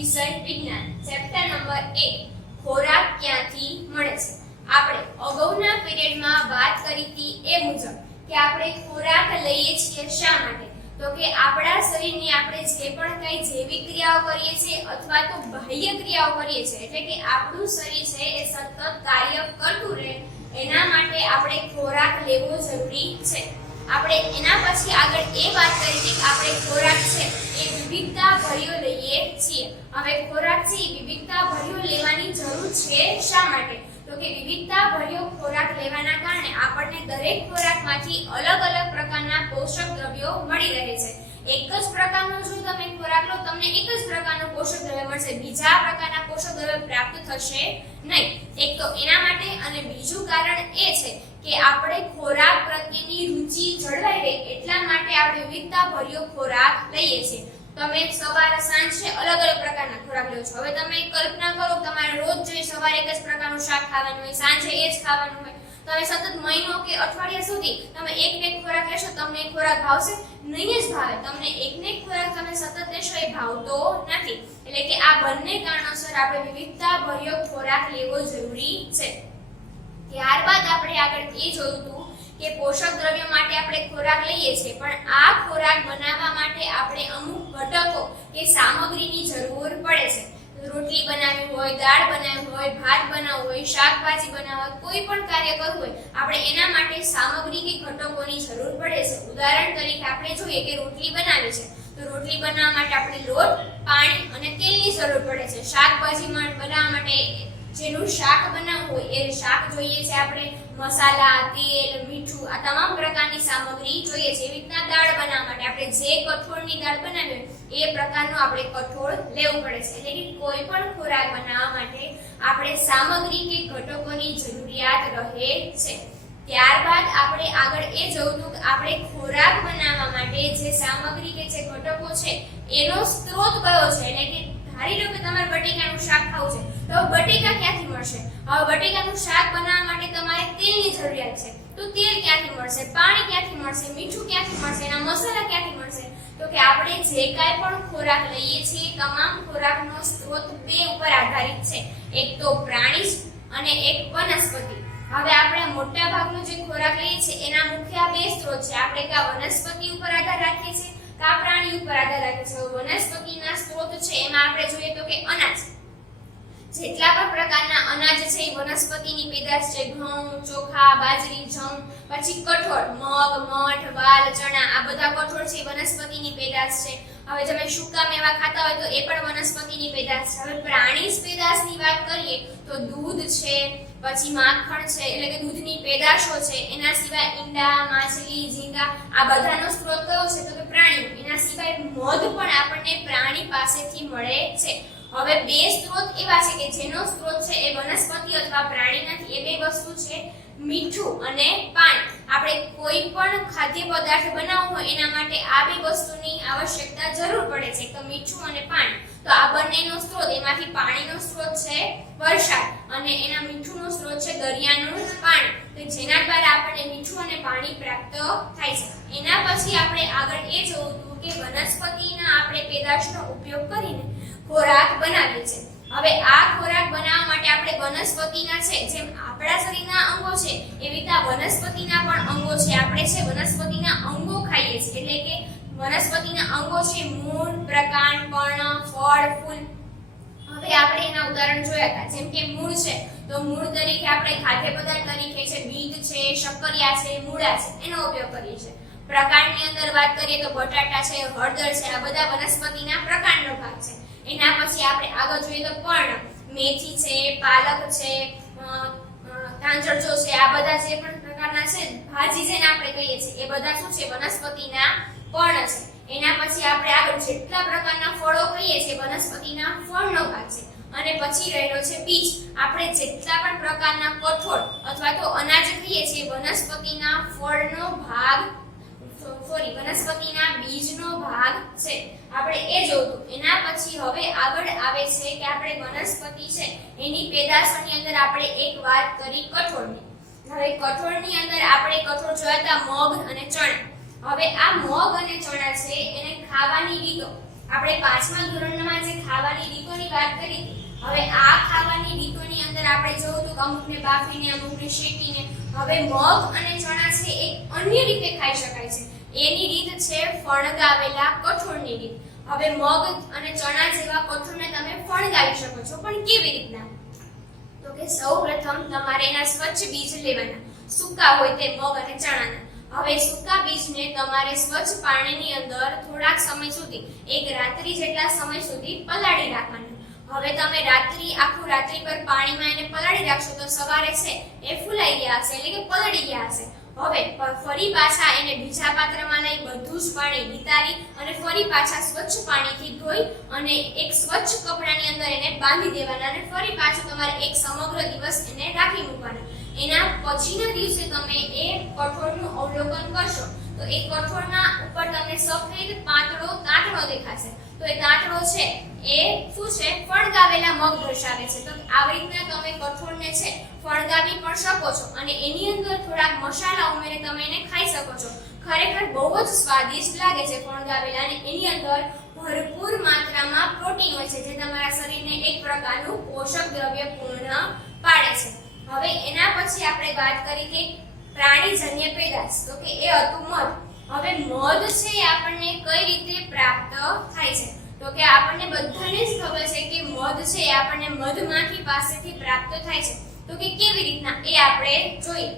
વિષય વિજ્ઞાન chapter number 1 ખોરાક ક્યાંથી મળે છે। આપણે અગાઉના પીરિયડમાં વાત કરી હતી એ મુજબ કે આપણે ખોરાક લઈએ છીએ શા માટે, તો કે આપણા શરીરની આપણે જે પણ કઈ જૈવિક ક્રિયાઓ કરીએ છીએ અથવા તો બાહ્ય ક્રિયાઓ કરીએ છીએ, એટલે કે આપણું શરીર છે એ સતત કાર્ય કરતું રહે એના માટે આપણે ખોરાક લેવો જરૂરી છે। આપણે એના પછી આગળ એ વાત કરી કે આપણે ખોરાક છે એ વિવિધતા ભર્યો લઈએ છીએ। હવે ખોરાક છે એ વિવિધતા ભર્યો લેવાની જરૂર છે શા માટે, તો કે વિવિધતા ભર્યો ખોરાક લેવાના કારણે આપણને દરેક ખોરાકમાંથી અલગ અલગ પ્રકારના પોષક દ્રવ્યો મળી રહે છે। એક જ પ્રકારનો જો તમે ખોરાક લો તમને એક જ પ્રકારનું પોષક દ્રવ્ય મળશે, બીજા પ્રકારના પોષક દ્રવ્ય પ્રાપ્ત થશે નહીં। એક તો એના માટે, અને બીજું કારણ એ છે કે આપણે ખોરાક પ્રત્યેની રુચિ જળવાઈ રહે એટલા માટે આપણે વિવિધતા ભર્યો ખોરાક લઈએ છીએ। તમે સવારે સાંજે અલગ અલગ પ્રકારના ખોરાક લો છો। હવે તમે કલ્પના કરો તમારે રોજ જે સવારે એક જ પ્રકારનું શાક ખાવાનું હોય, સાંજે એ જ ખાવાનું હોય, તમે સતત મહિનો કે અઠવાડિયા સુધી તમે એક ને એક ખોરાક લેશો, તમને એ ખોરાક ભાવશે નહીં જ ભાવે। તમને એક ને એક ખોરાક તમે સતત લેશો એ ભાવતો નથી। એટલે કે આ બંને કારણોસર આપણે વિવિધતા ભર્યો ખોરાક લેવો જરૂરી છે। ત્યારબાદ આપણે આગળ એ જોયું હતું કે પોષક દ્રવ્યો માટે આપણે ખોરાક લઈએ છીએ, પણ આ ખોરાક બનાવવા માટે આપણે અમુક ઘટકો કે સામગ્રીની જરૂર પડે છે। રોટલી બનાવવી હોય, દાળ બનાવવી હોય, ભાત બનાવવું હોય, શાકભાજી બનાવવા હોય, કોઈ પણ કાર્ય કરવું હોય આપણે એના માટે સામગ્રી કે ઘટકોની જરૂર પડે છે। ઉદાહરણ તરીકે આપણે જોઈએ કે રોટલી બનાવી છે તો રોટલી બનાવવા માટે આપણે લોટ, પાણી અને તેલની જરૂર પડે છે। શાકભાજી બનાવવા માટે જેનું શાક બનાવવું હોય એ શાક જોઈએ છે, આપણે મસાલા, તેલ, મીઠું આ તમામ પ્રકારની સામગ્રી જોઈએ છે। એવી રીતના દાળ બનાવવા માટે આપણે જે કઠોળની દાળ બનાવી હોય એ પ્રકારનું આપણે કઠોળ લેવું પડે છે। એટલે કે કોઈ પણ ખોરાક બનાવવા માટે આપણે સામગ્રી કે ઘટકોની જરૂરિયાત રહે છે। ત્યારબાદ આપણે આગળ એ જોયું કે આપણે ખોરાક બનાવવા માટે જે સામગ્રી કે જે ઘટકો છે એનો સ્ત્રોત કયો છે। એટલે કે ધારી લો કે તમારે બટેકાનું શાક ખાવું છે તો બટેકા ક્યાંથી મળશે? હવે બટેકાનું શાક બનાવવા માટે તમારે તેલની જરૂરિયાત છે, તો તેલ ક્યાંથી મળશે? પાણી ક્યાંથી મળશે? મીઠું ક્યાંથી મળશે? એના મસાલા ક્યાંથી મળશે? તો કે આપણે જે કાંઈ પણ ખોરાક લઈએ છીએ તમામ ખોરાકનો સ્ત્રોત બે ઉપર આધારિત છે, એક તો પ્રાણીજ અને એક વનસ્પતિ। હવે આપણે મોટા ભાગનો જે ખોરાક લઈએ છીએ એના મુખ્ય બે સ્ત્રોત છે। આપણે કા વનસ્પતિ ઉપર આધાર રાખીએ છીએ કા પ્રાણી ઉપર આધાર રાખીએ છીએ। વનસ્પતિના સ્ત્રોત છે એમાં આપણે જોઈએ તો કે અનાજ, જેટલા પણ પ્રકારના અનાજ છે એ વનસ્પતિની પેદાશ છે। ઘઉં, ચોખા, બાજરી, જવ, પછી કઠોળ, મગ, મઠ, વાલ, ચણા આ બધા કઠોળ છે વનસ્પતિની પેદાશ છે। હવે તમે સૂકા મેવા ખાતા હોય તો એ પણ વનસ્પતિની પેદાશ છે। હવે પ્રાણીજ પેદાશની વાત કરીએ તો દૂધ છે, પછી માખણ છે એટલે કે દૂધની પેદાશો છે, એના સિવાય ઈંડા, માછલી, ઝીંગા આ બધાનો સ્ત્રોત કયો છે તો કે પ્રાણીઓ। એના સિવાય મધ પણ આપણને પ્રાણી પાસેથી મળે છે। હવે બે સ્ત્રોત એવા છે કે જેનો સ્ત્રોત છે એ વનસ્પતિ અથવા પ્રાણી નથી, એ બે વસ્તુ છે મીઠું અને પાણી। આપણે કોઈ પણ ખાદ્ય પદાર્થ બનાવવો હોય એના માટે આ બે વસ્તુની આવશ્યકતા જરૂર પડે છે, તો મીઠું અને પાણી। તો આ બંનેનો સ્ત્રોત, એમાંથી પાણીનો સ્ત્રોત છે વરસાદ અને એના મીઠુંનો સ્ત્રોત છે દરિયાનું પાણી, તો જેના દ્વારા આપણને મીઠું અને પાણી પ્રાપ્ત થાય છે। એના પછી આપણે આગળ એ જોવું કે વનસ્પતિના આપણે પેદાશનો ઉપયોગ કરીને ખોરાક બનાવીએ છીએ। હવે આ ખોરાક બનાવવા માટે આપણે વનસ્પતિના છે જેમ આપણા શરીરના અંગો છે એવી રીતે વનસ્પતિના પણ અંગો છે। આપણે છે વનસ્પતિના અંગો ખાઈએ છીએ, એટલે કે વનસ્પતિના અંગો છે મૂળ, પ્રકાંડ, પર્ણ, ફળ, ફૂલ। હવે આપણે એના ઉદાહરણ જોયા હતા, જેમ કે મૂળ છે તો મૂળ તરીકે આપણે ખાદ્ય પદાર્થ તરીકે છે બીટ છે, શક્કરિયા છે, મૂળા છે એનો ઉપયોગ કરીએ છીએ। પ્રકાંડની અંદર વાત કરીએ તો બટાટા છે, હળદર છે આ બધા વનસ્પતિના પ્રકાંડનો ભાગ છે। એના પછી આપણે આગળ જોઈએ તો પર્ણ, મેથી છે, પાલક છે, તાંજરજો છે આ બધા જે પણ પ્રકારના છે ભાજી જેને આપણે કહીએ છીએ એ બધા શું છે વનસ્પતિના પર્ણ છે। એના પછી આપણે આગળ જેટલા પ્રકારના ફળો કહીએ છીએ વનસ્પતિના ફળનો ભાગ છે। અને પછી રહેલો છે બીજ, આપણે જેટલા પણ પ્રકારના કઠોળ અથવા તો અનાજ કહીએ છીએ વનસ્પતિના ફળનો ભાગ વનસ્પતિના બીજનો ભાગ છે। આપણે એ જોયું। એના પછી હવે આગળ આવે છે કે આપણે વનસ્પતિ છે એની પેદાશોની અંદર આપણે એક વાત કરી કઠોળની। હવે કઠોળની અંદર આપણે કઠોળ જોયા હતા મગ અને ચણા। હવે આ મગ અને ચણા છે એને ખાવાની રીતો આપણે 5મા ધોરણમાં જે ખાવાની રીતોની વાત કરી હતી, હવે આ ખાવાની રીતોની અંદર આપણે જોયું તો અમુકને બાફીને અમુકને શેકીને, હવે મગ અને ચણા છે એ અન્ય રીતે ખાઈ શકાય છે. એની રીત છે ફણગાવેલા કઠોળની રીત. હવે મગ અને ચણા જેવા કઠોળને તમે ફણગાવી શકો છો, પણ કેવી રીતના? તો કે સૌપ્રથમ તમારે એના સ્વચ્છ બીજ લેવાના, સૂકા હોય તે મગ અને ચણાના. હવે સૂકા બીજને તમારે સ્વચ્છ પાણીની અંદર થોડાક સમય સુધી, એક રાત્રિ જેટલા સમય સુધી પલાળી રાખવાના. હવે તમે આખું રાત્રિ પર પાણીમાં એને પલાળી રાખશો તો સવારે છે એ ફૂલાઈ ગયા હશે, એટલે કે પલળી ગયા હશે. હવે ફરી પાછા એને બીજા પાત્રમાં લઈ બધું જ પાણી નિતારી અને ફરી પાછા સ્વચ્છ પાણીથી ધોઈ અને એક સ્વચ્છ કપડાની અંદર એને બાંધી દેવાના અને ફરી પાછું તમારે એક સમગ્ર દિવસ એને રાખી મૂકવાના. એના પછીના દિવસે તમે એ કઠોળનું અવલોકન કરશો તો એ કઠોળના ઉપર તમને સફેદ પાતળો તાંતણો દેખાશે. તો એ તાંતણો છે એ શું છે? ફણગાવેલા મગ દર્શાવે છે. તો આવી રીતના તમે કઠોળને છે ફણગાવી પણ શકો છો અને એની અંદર થોડાક મસાલા ઉમેરી તમે એને ખાઈ શકો છો. ખરેખર બહુ જ સ્વાદિષ્ટ લાગે છે ફણગાવેલા, અને એની અંદર ભરપૂર માત્રામાં પ્રોટીન હોય છે જે તમારા શરીરને એક પ્રકારનું પોષક દ્રવ્ય પૂર્ણ પાડે છે. હવે એના પછી આપણે વાત કરી કે પ્રાણીજન્ય પેદાશ, તો કે એ હતું મધ. હવે મધ છે એ આપણને કઈ રીતે પ્રાપ્ત થાય છે? તો કે આપણને બધાને જ ખબર છે કે મધ છે એ આપણને મધમાખી પાસેથી પ્રાપ્ત થાય છે. તો કે કેવી રીતના એ આપણે જોઈએ.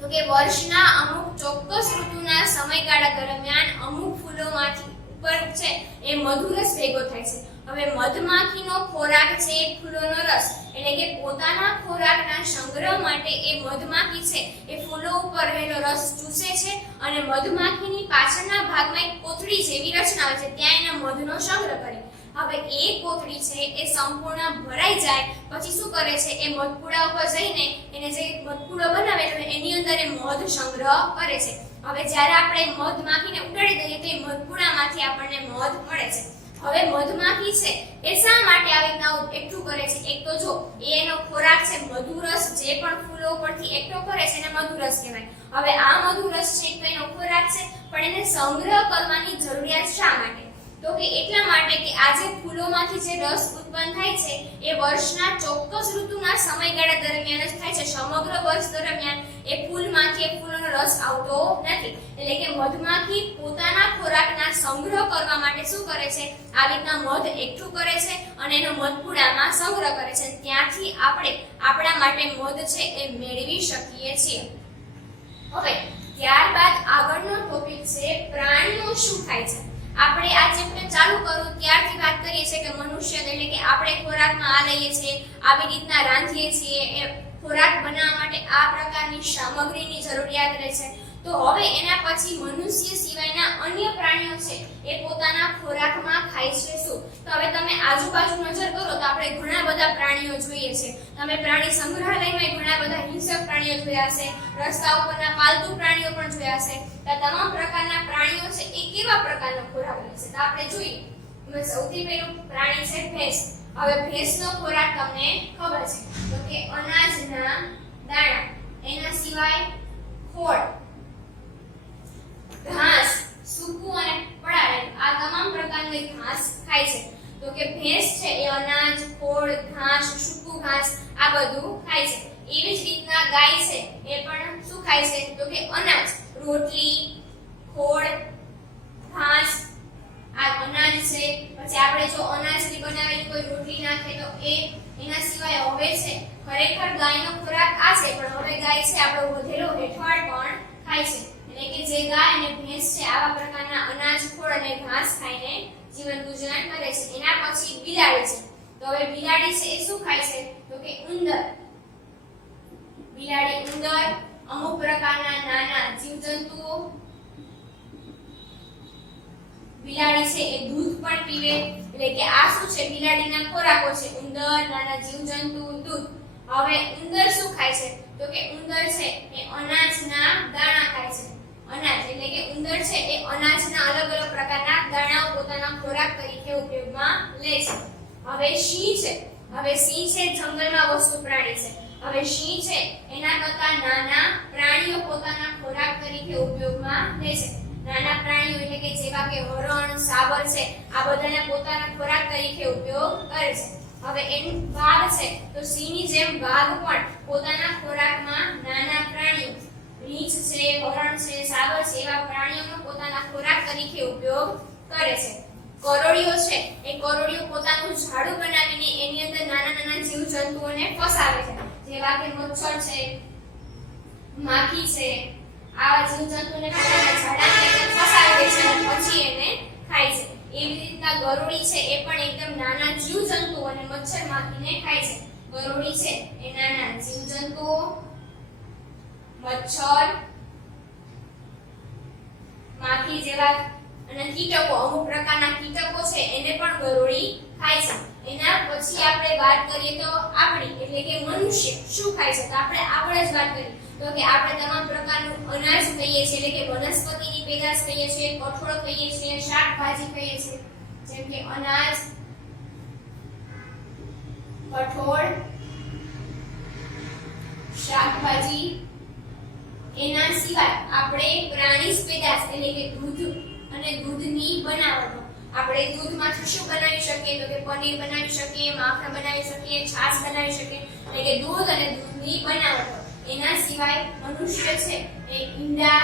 તો કે વર્ષના અમુક ચોક્કસ ઋતુના સમયગાળા દરમિયાન અમુક ફૂલોમાંથી ઉપર છે એ મધુરસ ભેગો થાય છે. હવે મધમાખીનો ખોરાક છે એ ફૂલોનો રસ, એટલે કે પોતાના ખોરાકના સંગ્રહ માટે એ મધમાખી છે એ ફૂલો ઉપર રહેલો રસ ચૂસે છે અને મધમાખીની પાછળના ભાગમાં એક કોથળી જેવી રચના હોય છે, ત્યાં એના મધનો સંગ્રહ કરે. હવે એ કોથળી છે એ સંપૂર્ણ ભરાઈ જાય પછી શું કરે છે? એ મધપુડા ઉપર જઈને એને જે મધપુડો બનાવેલો હોય એની અંદર એ મધ સંગ્રહ કરે છે. હવે જ્યારે આપણે મધમાખીને ઉડાડી દઈએ તો એ મધપુડામાંથી આપણને મધ મળે છે. હવે મધમાખી છે એ શા માટે આવી રીતના એકઠું કરે છે? એક તો જો એનો ખોરાક છે મધુરસ, જે પણ ફૂલો પરથી એકઠો કરે છે એને મધુરસ કહેવાય. હવે આ મધુરસ છે તો એનો ખોરાક છે, પણ એને સંગ્રહ કરવાની જરૂરિયાત શા માટે? તો કે એટલા માટે કે આ જે ફૂલોમાંથી જે રસ ઉત્પન્ન થાય છે એ વર્ષના ચોક્કસ ઋતુના સમયગાળા દરમિયાન જ થાય છે. સમગ્ર વર્ષ દરમિયાન એ ફૂલમાંથી એ ફૂલોનો રસ આવતો નથી. એટલે કે મધમાખી પોતાના ખોરાકના સંગ્રહ કરવા માટે શું કરે છે? આવી રીતના મધ એકઠું કરે છે અને એનો મધપુડામાં સંગ્રહ કરે છે. ત્યાંથી આપણે આપણા માટે મધ છે એ મેળવી શકીએ છીએ. હવે ત્યારબાદ આગળનો ટોપિક છે પ્રાણીઓ શું ખાય છે. આપણે આ ચેપ્ટર ચાલુ કરું ત્યારથી વાત કરીએ છીએ કે મનુષ્ય એટલે કે આપણે ખોરાકમાં આ લઈએ છીએ, આવી રીતના રાંધીએ છીએ, એ ખોરાક બનાવવા માટે આ પ્રકારની સામગ્રીની જરૂરિયાત રહે છે. તો હવે એના પછી મનુષ્ય સિવાયના અન્ય પ્રાણીઓ છે એ પોતાના ખોરાકમાં ખાય છે શું? તો હવે તમે આજુબાજુ નજર કરો તો આપણે ઘણા બધા પ્રાણીઓ જોઈએ છે. તમે પ્રાણી સંગ્રહાલયમાં ઘણા બધા હિંસક પ્રાણીઓ જોયા હશે, રસ્તા ઉપરના પાલતુ પ્રાણીઓ પણ જોયા હશે. આ તમામ પ્રકારના પ્રાણીઓ છે એ કેવા પ્રકારનો ખોરાક લે છે? તો આપણે જોઈએ. એમાં સૌથી પહેલું પ્રાણી છે ભેંસ. હવે ભેંસનો ખોરાક તમને ખબર છે તો કે અનાજના દાણા, એના સિવાય ખોળ, ઘાસ, સૂકું અને પડાળેલું, આ તમામ પ્રકારની ઘાસ ખાય છે. તો કે ભેંસ છે એ અનાજ, ખોળ, ઘાસ, સૂકું ઘાસ આ બધું ખાય છે. એવી જ રીતના ગાય છે એ પણ શું ખાય છે? તો કે અનાજ, રોટલી, ખોળ, ઘાસ, આ અનાજ છે. પછી આપણે જો અનાજથી બનાવેલી કોઈ રોટલી નાખે તો એના સિવાય હવે છે ખરેખર ગાયનો ખોરાક આ છે, પણ હવે ગાય છે આપણો વધેલો હેઠવાડ પણ ખાય છે. એટલે કે જે ગાય અને ભેંસ છે આવા પ્રકારના અનાજ, ખોળ અને ઘાસ ખાઈને જીવન ગુજરાન કરે છે. એના પછી બિલાડી છે. તો હવે બિલાડી છે એ શું ખાય છે? તો કે ઉંદર. બિલાડી ઉંદર, અમુક પ્રકારના નાના જીવજંતુઓ. બિલાડી છે એ દૂધ પણ પીવે. એટલે કે આ શું છે? બિલાડીના ખોરાકો છે ઉંદર, નાના જીવજંતુ, દૂધ. હવે ઉંદર શું ખાય છે? તો કે ઉંદર છે એ અનાજના દાણા ખાય છે. અનાજ એટલે કે ઉંદર છે એ અનાજના અલગ અલગ પ્રકારના દાણાઓ પોતાના ખોરાક તરીકે ઉપયોગમાં લે છે. હવે સિંહ છે. હવે સિંહ છે જંગલમાં વસતું પ્રાણી છે. હવે સિંહ છે એના કરતા નાના પ્રાણીઓ પોતાના ખોરાક તરીકે ઉપયોગમાં લે છે. નાના પ્રાણીઓ એટલે કે જેવા કે હરણ, સાબર છે, આ બધાના પોતાના ખોરાક તરીકે ઉપયોગ કરે છે. હવે એનું વાઘ છે તો સિંહ ની જેમ વાઘ પણ પોતાના ખોરાકમાં નાના પ્રાણીઓ રીંછ છે, હરણ છે, સાબર છે એવા પ્રાણીઓનો પોતાના ખોરાક તરીકે ઉપયોગ કરે છે. કરોળિયો છે એ કરોળિયો પોતાનું ઝાડુ બનાવીને એની અંદર નાના નાના જીવજંતુઓને ફસાવે છે, જેવા કે મચ્છર છે, માખી છે, આવા જીવજંતુને પોતાના ઝાડાની અંદર ફસાવી દે છે અને પછી એને ખાય છે. એવી રીતના ગરોળી છે એ પણ એકદમ નાના જીવજંતુઓ અને મચ્છર માખીને ખાય છે. ગરોળી છે એ નાના જીવજંતુઓ, મચ્છર, માખી જેવા અને કીટકો, અમુક પ્રકારના કીટકો છે એને પણ ગરોળી ખાય છે. એના પછી આપણે વાત કરીએ તો આપણી એટલે કે મનુષ્ય શું ખાય છે તો આપણે જ વાત કરીએ તો કે આપણે તમામ પ્રકારનું અનાજ ખાઈએ છીએ એટલે કે વનસ્પતિની પેદાશ ખાઈએ છીએ, કઠોળ ખાઈએ છીએ, શાકભાજી ખાઈએ છીએ, જેમ કે અનાજ, કઠોળ, શાકભાજી. એના સિવાય આપણે પ્રાણીજ પેદાશ એટલે કે દૂધ અને દૂધની બનાવટો, આપણે દૂધમાંથી શું બનાવી શકીએ તો કે પનીર બનાવી શકીએ, માખણ બનાવી શકીએ, છાશ બનાવી શકીએ એટલે કે દૂધ અને દૂધની બનાવટો. એના સિવાય મનુષ્ય છે એ ઈંડા,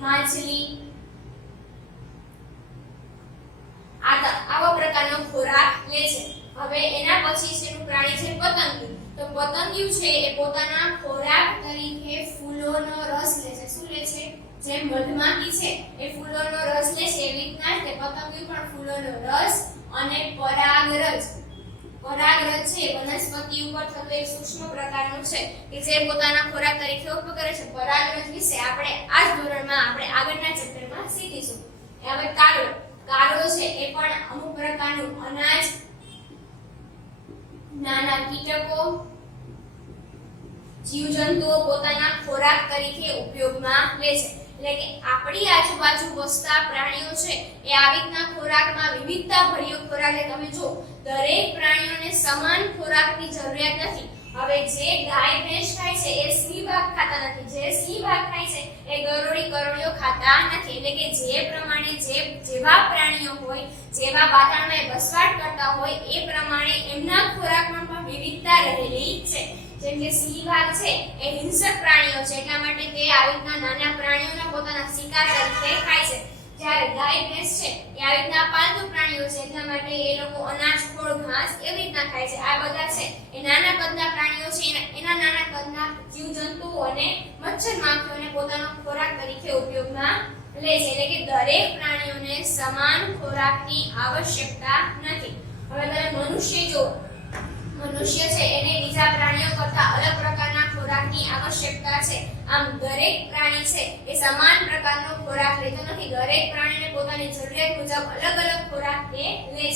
માછલી આવા પ્રકારનો ખોરાક લે છે. હવે એના પછી છે પ્રાણી છે પતંગિયું. તો પતંગિયું છે એ પોતાના ખોરાક તરીકે ફૂલોનો રસ લે છે. શું લે છે? જે મધમાખી છે એ ફૂલોનો રસ લે છે એવી રીતના જ પતંગિયું પણ ફૂલોનો રસ અને પરાગરજ છે વનસ્પતિ ઉપર થતો એક સૂક્ષ્મ પ્રકારનો છે કે જે પોતાના ખોરાક તરીકે ઉપયોગ કરે છે. પરાગરજ વિશે આપણે આ જ ધોરણમાં આપણે આગળના ચેપ્ટરમાં શીખીશું. હવે કાગડો છે એ પણ અમુક પ્રકારનું અનાજ, નાના કીટકો, જીવજંતુઓ પોતાના ખોરાક તરીકે ઉપયોગમાં લે છે. એટલે કે આપણી આજુબાજુ વસતા પ્રાણીઓ છે એ આવી રીતના ખોરાકમાં વિવિધતા ભર્યો ખોરાક લે. તમે જો દરેક પ્રાણીઓને સમાન ખોરાકની જરૂરિયાત નથી. હવે જે ગાય ભેંસ ખાય છે એ સિંહ વાઘ ખાતા નથી, જે સિંહ વાઘ ખાય છે એ ગરોળી કરોળીઓ ખાતા નથી. એટલે કે જે પ્રમાણે જેવા પ્રાણીઓ હોય, જેવા વાતાવરણમાં વસવાટ કરતા હોય એ પ્રમાણે એમના ખોરાકમાં પણ વિવિધતા રહેલી છે. જેમ કે સિંહ વાઘ છે એ હિંસક પ્રાણીઓ છે એટલા માટે તે આવી રીતના નાના પ્રાણીઓને પોતાના શિકાર તરીકે ખાય છે. જ્યારે ગાય ભેંસ છે એ આવી રીતના પાલતુ પ્રાણીઓ છે એટલા માટે એ લોકો અનાજ, ફળ, ઘાસ એવી રીતના ખાય છે. આ બધા છે એ નાના કદના પ્રાણીઓ છે, એના નાના કદના જીવજંતુઓ અને મચ્છર માખીઓને પોતાનો ખોરાક તરીકે ઉપયોગમાં લે છે. એટલે કે દરેક પ્રાણીઓને સમાન ખોરાકની આવશ્યકતા નથી. હવે તમે મનુષ્ય જો, મનુષ્ય છે એને બીજા પ્રાણીઓ કરતા અલગ પ્રકારના ખોરાકની આવશ્યકતા છે. આમ દરેક પ્રાણી છે એ સમાન પ્રકારનો ખોરાક લેતો નથી. દરેક પ્રાણીને પોતાની જરૂરિયાત મુજબ અલગ અલગ ખોરાક લે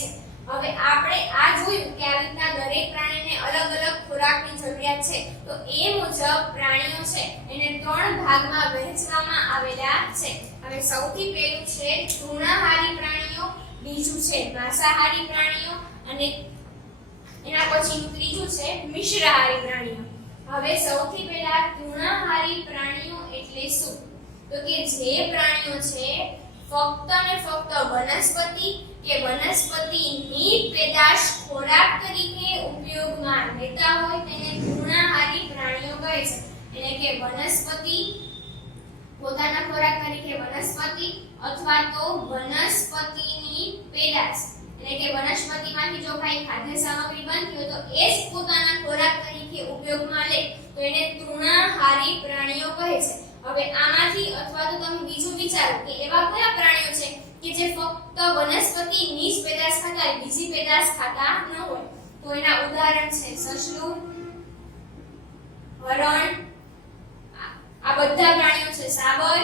છે. હવે આપણે આ જોયું કે આવી રીતના દરેક પ્રાણીને અલગ અલગ ખોરાકની જરૂરિયાત છે. તો એ મુજબ પ્રાણીઓ છે એને 3 ભાગમાં વહેંચવામાં આવેલા છે. હવે સૌથી પહેલું છે તૃણાહારી પ્રાણીઓ, બીજું છે માંસાહારી પ્રાણીઓ અને એના પછીનું ત્રીજું છે મિશ્રાહારી પ્રાણીઓ. હવે સૌથી પહેલા તૃણાહારી પ્રાણીઓ એટલે શું? તો કે જે પ્રાણીઓ છે ફક્ત ને ફક્ત વનસ્પતિ કે વનસ્પતિની પેદાશ ખોરાક તરીકે ઉપયોગમાં લેતા હોય તેને તૃણાહારી પ્રાણીઓ કહે છે. એટલે કે વનસ્પતિ પોતાના ખોરાક તરીકે વનસ્પતિ અથવા તો વનસ્પતિની પેદાશ એટલે કે વનસ્પતિમાંથી જો કઈ ખાદ્ય સામગ્રી બનતી હોય તો એ જ પોતાના ખોરાક તરીકે ઉપયોગમાં લે તો એને તૃણાહારી પ્રાણીઓ કહે છે. હવે આમાંથી અથવા તો તમે બીજું વિચારો કે એવા કયા પ્રાણીઓ છે કે જે ફક્ત વનસ્પતિની જ પેદાશ ખાતા હોય, બીજી પેદાશ ખાતા ન હોય? તો એના ઉદાહરણ છે સસલું, હરણ, આ બધા પ્રાણીઓ છે, સાબર,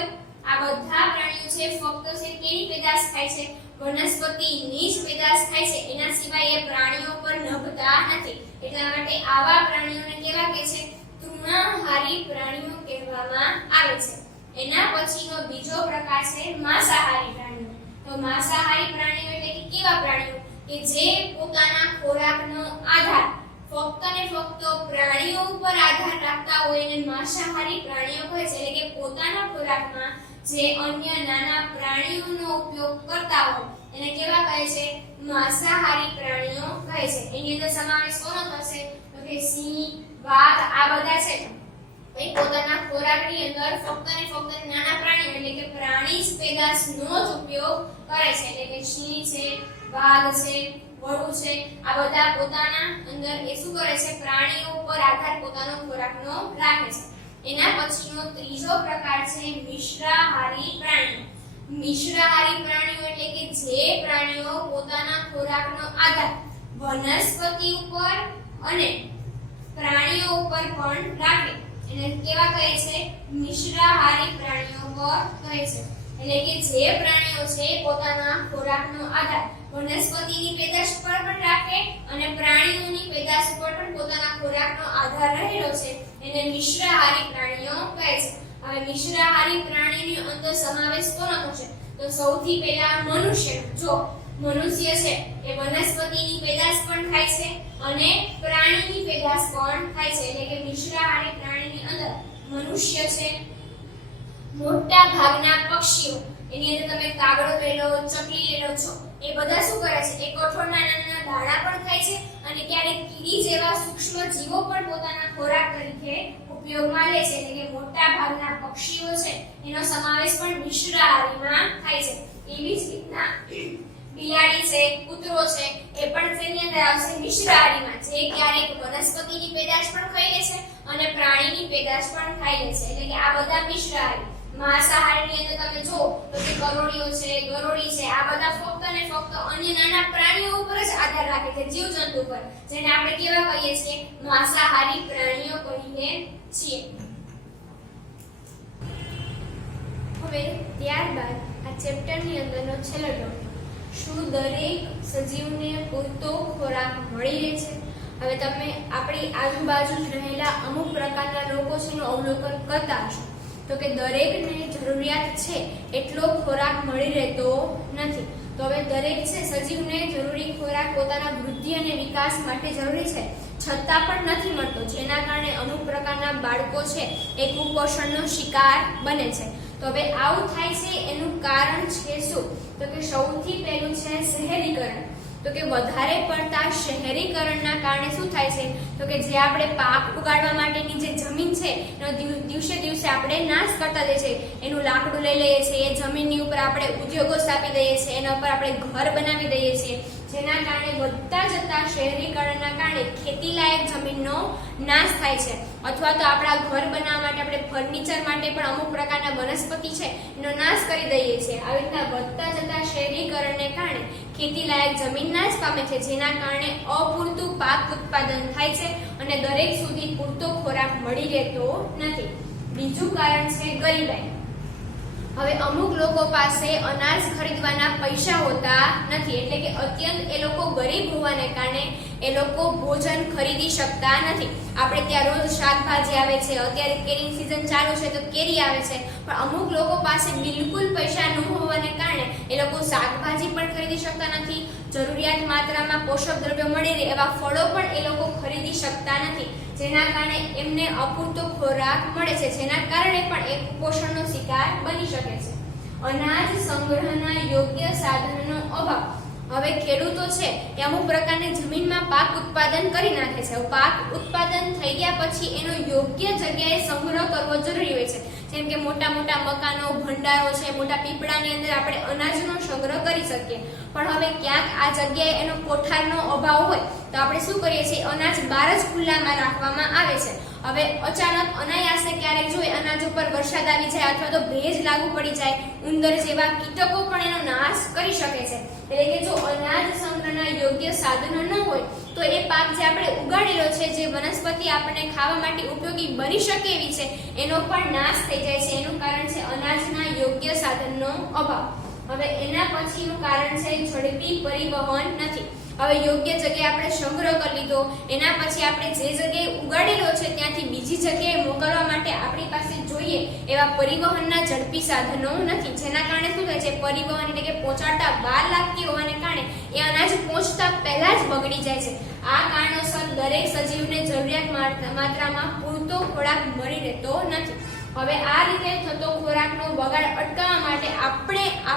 આ બધા પ્રાણીઓ છે ફક્ત છે કેની પેદાશ ખાય છે? વનસ્પતિની જ પેદાશ ખાય છે. એના સિવાય એ પ્રાણીઓ પર નભતા નથી. એટલા માટે આવા પ્રાણીઓને કેવા કહે છે? તૃણાહારી પ્રાણીઓ કહેવામાં આવે છે. એના પછીનો બીજો પ્રકાર છે માંસાહારી પ્રાણીઓ. તો માંસાહારી પ્રાણીઓ એટલે કે કેવા પ્રાણીઓ કે જે પોતાના ખોરાકનો આધાર ફક્ત ને ફક્ત પ્રાણીઓ ઉપર આધાર રાખતા હોય એને માંસાહારી પ્રાણીઓ કહે છે. એટલે કે પોતાના ખોરાકમાં જે અન્ય નાના પ્રાણીઓનો ઉપયોગ કરતા હોય એને કેવા કહે છે? માંસાહારી પ્રાણીઓ કહે છે. એની અંદર સમાવેશ કોનો થશે? તો કે સિંહ, વાઘ આ બધા છે એ પોતાના ખોરાકની અંદર ફક્ત ને ફક્ત નાના પ્રાણીઓ એટલે કે પ્રાણીજ પેદાશનો જ ઉપયોગ કરે છે. એટલે કે સિંહ છે, વાઘ છે, વરુ છે, આ બધા પોતાના અંદર એ શું કરે છે? પ્રાણીઓ પર આધાર પોતાનો ખોરાકનો રાખે છે. એના પછીનો ત્રીજો પ્રકાર છે મિશ્રાહારી પ્રાણીઓ. મિશ્રાહારી પ્રાણીઓ એટલે કે જે પ્રાણીઓ પોતાના ખોરાકનો આધાર વનસ્પતિ ઉપર અને પ્રાણીઓ ઉપર પણ રાખે એને કેવા કહે છે? મિશ્રાહારી પ્રાણીઓ કહે છે. એટલે કે જે પ્રાણીઓ છે પોતાના ખોરાકનો આધાર વનસ્પતિની પેદાશ પર પણ રાખે અને પ્રાણીઓની પેદાશ પર પણ પોતાના ખોરાકનો આધાર રહેલો છે એને મિશ્રાહારી પ્રાણીઓ કહે છે. હવે મિશ્રાહારી પ્રાણીની અંદર સમાવેશ કોનો થશે? તો સૌથી પહેલા મનુષ્ય. જો મનુષ્ય છે એ વનસ્પતિની પેદાશ પણ ખાય છે અને પ્રાણીની પેદાશ પણ ખાય છે. એટલે કે મિશ્રાહારી પ્રાણીની અંદર મનુષ્ય છે, મોટા ભાગના પક્ષીઓ એની અંદર તમે કાગડો લઈ લો, ચકલી લઈ લો છો, એ બધા શું કરે છે? એ કઠોળના નાના દાણા પણ ખાય છે અને ક્યારેક કીડી જેવા સૂક્ષ્મ જીવો પણ પોતાના ખોરાક તરીકે ઉપયોગમાં લે છે. એટલે કે મોટા ભાગના પક્ષીઓ છે એનો સમાવેશ પણ મિશ્રાહારીમાં થાય છે. એવી જ રીતના બિલાડી છે, કૂતરો છે એ પણ તેની અંદર આવશે મિશ્રાહારીમાં, જે ક્યારેક વનસ્પતિની પેદાશ પણ ખાઈ લે છે અને પ્રાણીની પેદાશ પણ ખાઈ લે છે. એટલે કે આ બધા મિશ્રાહારી. માંસાહારીની અંદર તમે જો તો કે કરોળીઓ છે, ગરોળી છે, આ બધા ફક્ત ને ફક્ત અન્ય નાના પ્રાણીઓ ઉપર જ આધાર રાખે છે, જીવજંતુ પર, જેને આપણે કેવા કહીએ છીએ? માંસાહારી પ્રાણીઓ કહીએ છીએ. હવે ત્યારબાદ આ ચેપ્ટરની અંદરનો છેલ્લો ટોપિક, શું દરેક સજીવને પૂરતો ખોરાક મળી રહે છે? હવે તમે આપણી આજુબાજુ રહેલા અમુક પ્રકારના લોકો છે એનું અવલોકન કરતા હશો તો કે દરેકને જરૂરિયાત છે એટલો ખોરાક મળી રહેતો નથી. તો હવે દરેક છે સજીવને જરૂરી ખોરાક પોતાના વૃદ્ધિ અને વિકાસ માટે જરૂરી છે છતાં પણ નથી મળતો, જેના કારણે અમુક પ્રકારના બાળકો છે એ કુપોષણનો શિકાર બને છે. તો હવે આવું થાય છે એનું કારણ છે શું? તો કે સૌથી પહેલું છે શહેરીકરણ. તો કે વધારે પડતા શહેરીકરણના કારણે શું થાય છે? તો કે જે આપણે પાક ઉગાડવા માટેની જે જમીન છે એનો દિવસે દિવસે આપણે નાશ કરતા જઈએ છીએ. એનું લાકડું લઈ લઈએ છીએ, એ જમીનની ઉપર આપણે ઉદ્યોગો સ્થાપી દઈએ છીએ, એના ઉપર આપણે ઘર બનાવી દઈએ છીએ, જેના કારણે વધતા જતા શહેરીકરણના કારણે ખેતીલાયક જમીનનો નાશ થાય છે. અથવા તો આપણા ઘર બનાવવા માટે આપણે ફર્નિચર માટે પણ અમુક પ્રકારના વનસ્પતિ છે એનો નાશ કરી દઈએ છીએ. આવી રીતના વધતા જતા શહેરીકરણને કારણે ખેતીલાયક જમીન નાશ પામે છે, જેના કારણે અપૂરતું પાક ઉત્પાદન થાય છે અને દરેક સુધી પૂરતો ખોરાક મળી રહેતો નથી. બીજું કારણ છે ગરીબાઈ. હવે અમુક લોકો પાસે અનાજ ખરીદવાના પૈસા હોતા નથી, એટલે કે અત્યંત એ લોકો ગરીબ હોવાને કારણે એ લોકો ભોજન ખરીદી શકતા નથી. આપણે ત્યાં રોજ શાકભાજી આવે છે, અત્યારે કેરીની સિઝન ચાલુ છે તો કેરી આવે છે, પણ અમુક લોકો પાસે બિલકુલ પૈસા ન હોવાને કારણે એ લોકો શાકભાજી પણ ખરીદી શકતા નથી, જરૂરિયાત માત્રામાં પોષક દ્રવ્યો મળી રહે એવા ફળો પણ એ લોકો ખરીદી શકતા નથી, જેના કારણે એમને અપૂરતો ખોરાક મળે છે, જેના કારણે પણ એ કુપોષણનો શિકાર બની શકે છે. અનાજ સંગ્રહના યોગ્ય સાધનનો અભાવ. હવે ખેડૂતો છે એ અમુક પ્રકારની જમીનમાં પાક ઉત્પાદન કરી નાખે છે. પાક ઉત્પાદન થઈ ગયા પછી એનો યોગ્ય જગ્યાએ સંગ્રહ કરવો જરૂરી હોય છે. જેમ કે મોટા મોટા મકાનો, ભંડારો છે, મોટા પીપળાની અંદર આપણે અનાજનો સંગ્રહ કરી શકીએ. પણ હવે ક્યાંક આ જગ્યાએ એનો કોઠારનો અભાવ હોય તો આપણે શું કરીએ છીએ? અનાજ બહાર જ ખુલ્લામાં રાખવામાં આવે છે. હવે અચાનક અનાયાસે ક્યારેક જોઈએ અનાજ ઉપર વરસાદ આવી જાય અથવા તો ભેજ લાગુ પડી જાય, ઉંદર જેવા કીટકો પણ એનો નાશ કરી શકે છે. એટલે કે જો અનાજ સંગ્રહના યોગ્ય સાધનો ન હોય તો એ પાક જે આપણે ઉગાડેલો છે, જે વનસ્પતિ આપણને ખાવા માટે ઉપયોગી બની શકે એવી છે, એનો પણ નાશ થઈ જાય છે. એનું કારણ છે અનાજના યોગ્ય સાધનનો અભાવ. હવે એના પછીનું કારણ છે ઝડપી પરિવહન નથી. હવે યોગ્ય જગ્યાએ આપણે સંગ્રહ કરી લીધો, એના પછી આપણે જે જગ્યાએ ઉગાડેલો છે ત્યાંથી બીજી જગ્યાએ મોકલવા માટે આપણી પાસે જોઈએ એવા પરિવહનના ઝડપી સાધનો નથી, જેના કારણે શું થાય છે? પરિવહન એટલે કે પહોંચાડતા વાર લાગતી હોવાને કારણે એ અનાજ પહોંચતા પહેલા જ બગડી જાય છે. આ કારણોસર દરેક સજીવને જરૂરિયાત માત્રામાં પૂરતો ખોરાક મળી રહેતો નથી. હવે આ રીતે થતો ખોરાકનો બગાડ અટકાવવા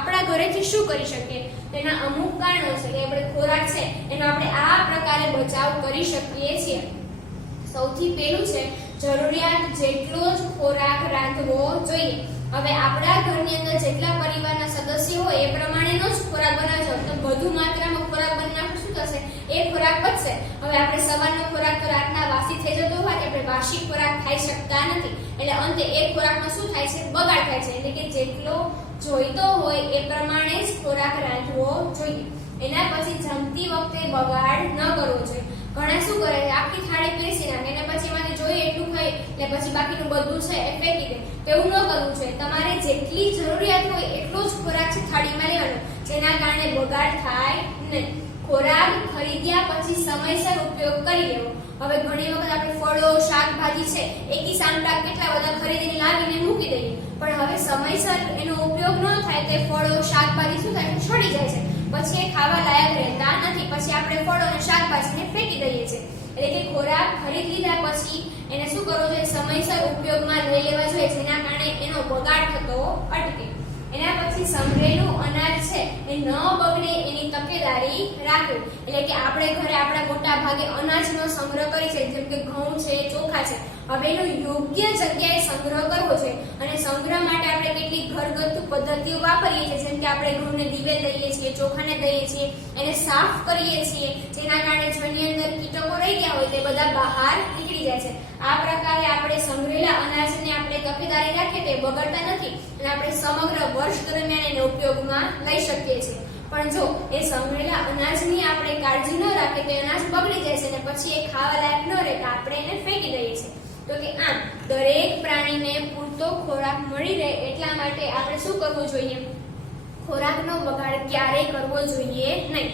આપણા ઘરેથી શું કરી શકીએ? તેના અમુક કારણો છે કે આપણે ખોરાક છે એનો આપણે આ પ્રકારે બચાવ કરી શકીએ છીએ. સૌથી પહેલું છે જરૂરિયાત જેટલો જ ખોરાક રાંધવો જોઈએ. હવે આપણા ઘરની અંદર જેટલા પરિવારના સદસ્યો હોય એ પ્રમાણેનો જ ખોરાક બનાવજો. તો વધુ માત્રામાં ખોરાક બનાવવું શું થશે? એ ખોરાક બચશે. હવે આપણે સવારનો ખોરાક તો રાતના વાસી થઈ જતો હોવાથી આપણે વાસી ખોરાક ખાઈ શકતા નથી. એટલે અંતે એ ખોરાકનો શું થાય છે? બગાડ થાય છે. એટલે કે જેટલો જોઈતો હોય એ પ્રમાણે જ ખોરાક રાંધવો જોઈએ. એના પછી જમતી વખતે બગાડ ન કરવો જોઈએ. ઘણા શું કરે છે? આખી થાળી પીરસી નાખે અને પછી એમાંથી જોઈએ એટલું ખાઈ એટલે પછી બાકીનું બધું છે એ ફેંકી દે. એવું ન કરવું જોઈએ. તમારે જેટલી જરૂરિયાત હોય એટલો જ ખોરાક છે થાળીમાં લેવાનો, જેના કારણે બગાડ થાય નહીં. ખોરાક ખરીદ્યા પછી સમયસર ઉપયોગ કરી લેવો. હવે ઘણી વખત આપણે ફળો, શાકભાજી છે એકી સામટા કેટલા બધા ખરીદીને લાવીને મૂકી દઈએ, પણ હવે સમયસર એનો ઉપયોગ ન થાય તો ફળો, શાકભાજી શું થાય? સડી જાય છે. પછી એ ખાવા લાયક રહેતા નથી. પછી આપણે ફળો અને શાકભાજીને ફેંકી દઈએ છીએ. એટલે કે ખોરાક ખરીદ લીધા પછી એને શું કરવું જોઈએ? સમયસર ઉપયોગમાં લઈ લેવા જોઈએ, જેના કારણે એનો બગાડ થતો અટકે. એના પછી સંગ્રહેલું અનાજ છે એ ન બગડે એની તકેદારી રાખવી. એટલે કે આપણે ઘરે આપણા મોટા ભાગે અનાજનો સંગ્રહ કરી છે, જેમ કે ઘઉં છે, ચોખા છે. હવે એનો યોગ્ય જગ્યાએ સંગ્રહ કરવો છે. અને સંગ્રહ માટે આપણે કેટલીક ઘરગથ્થુ પદ્ધતિઓ વાપરીએ છીએ, જેમ કે આપણે ઘઉંને દીવે દઈએ છીએ, ચોખાને દઈએ છીએ, એને સાફ કરીએ છીએ, જેના કારણે જેની અંદર કીટકો રહી ગયા હોય તે બધા બહાર નીકળી જાય છે. આ પ્રકારે આપણે સંગ્રહેલા અનાજને આપણે તકેદારી રાખીએ તે બગડતા નથી અને આપણે સમગ્ર વર્ષ દરમિયાન એને ઉપયોગમાં લઈ શકીએ છીએ. પણ જો એ સંગ્રહેલા અનાજની આપણે કાળજી ન રાખીએ તો અનાજ બગડી જાય છે અને પછી એ ખાવા લાયક ન રહે તો આપણે એને ફેંકી દઈએ છીએ. તો કે આમ દરેક પ્રાણીને પૂરતો ખોરાક મળી રહે એટલા માટે આપણે શું કરવું જોઈએ? ખોરાકનો બગાડ ક્યારેય કરવો જોઈએ નહીં.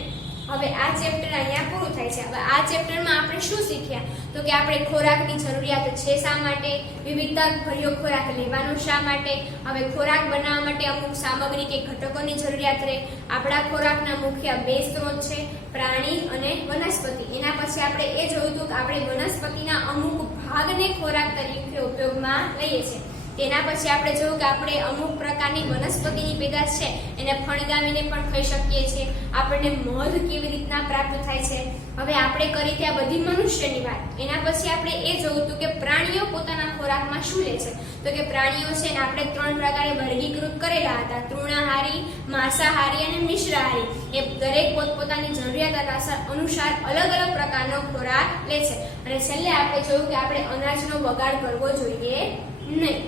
હવે આ ચેપ્ટર અહીંયા પૂરું થાય છે. હવે આ ચેપ્ટરમાં આપણે શું શીખ્યા? તો કે આપણે ખોરાકની જરૂરિયાત છે શા માટે, વિવિધતાભર્યો ખોરાક લેવાનો શા માટે, હવે ખોરાક બનાવવા માટે અમુક સામગ્રી કે ઘટકોની જરૂરિયાત રહે. આપણા ખોરાકના મુખ્ય બે સ્ત્રોત છે, પ્રાણી અને વનસ્પતિ. એના પછી આપણે એ જોયું હતું કે આપણે વનસ્પતિના અમુક ભાગને ખોરાક તરીકે ઉપયોગમાં લઈએ છીએ. તેના પછી આપણે જોયું કે આપણે અમુક પ્રકારની વનસ્પતિની પેદાશ છે એને ફણગાવીને પણ ખાઈ શકીએ છીએ. આપણને મધ કેવી રીતના પ્રાપ્ત થાય છે. હવે આપણે કરી ત્યાં બધી મનુષ્યની વાત. એના પછી આપણે એ જોયું હતું કે પ્રાણીઓ પોતાના ખોરાકમાં શું લે છે. તો કે પ્રાણીઓ છે ને આપણે 3 પ્રકારે વર્ગીકૃત કરેલા હતા: તૃણાહારી, માંસાહારી અને મિશ્રાહારી. એ દરેક પોતપોતાની જરૂરિયાત અનુસાર અલગ અલગ પ્રકારનો ખોરાક લે છે. અને છેલ્લે આપણે જોયું કે આપણે અનાજનો બગાડ કરવો જોઈએ નહીં.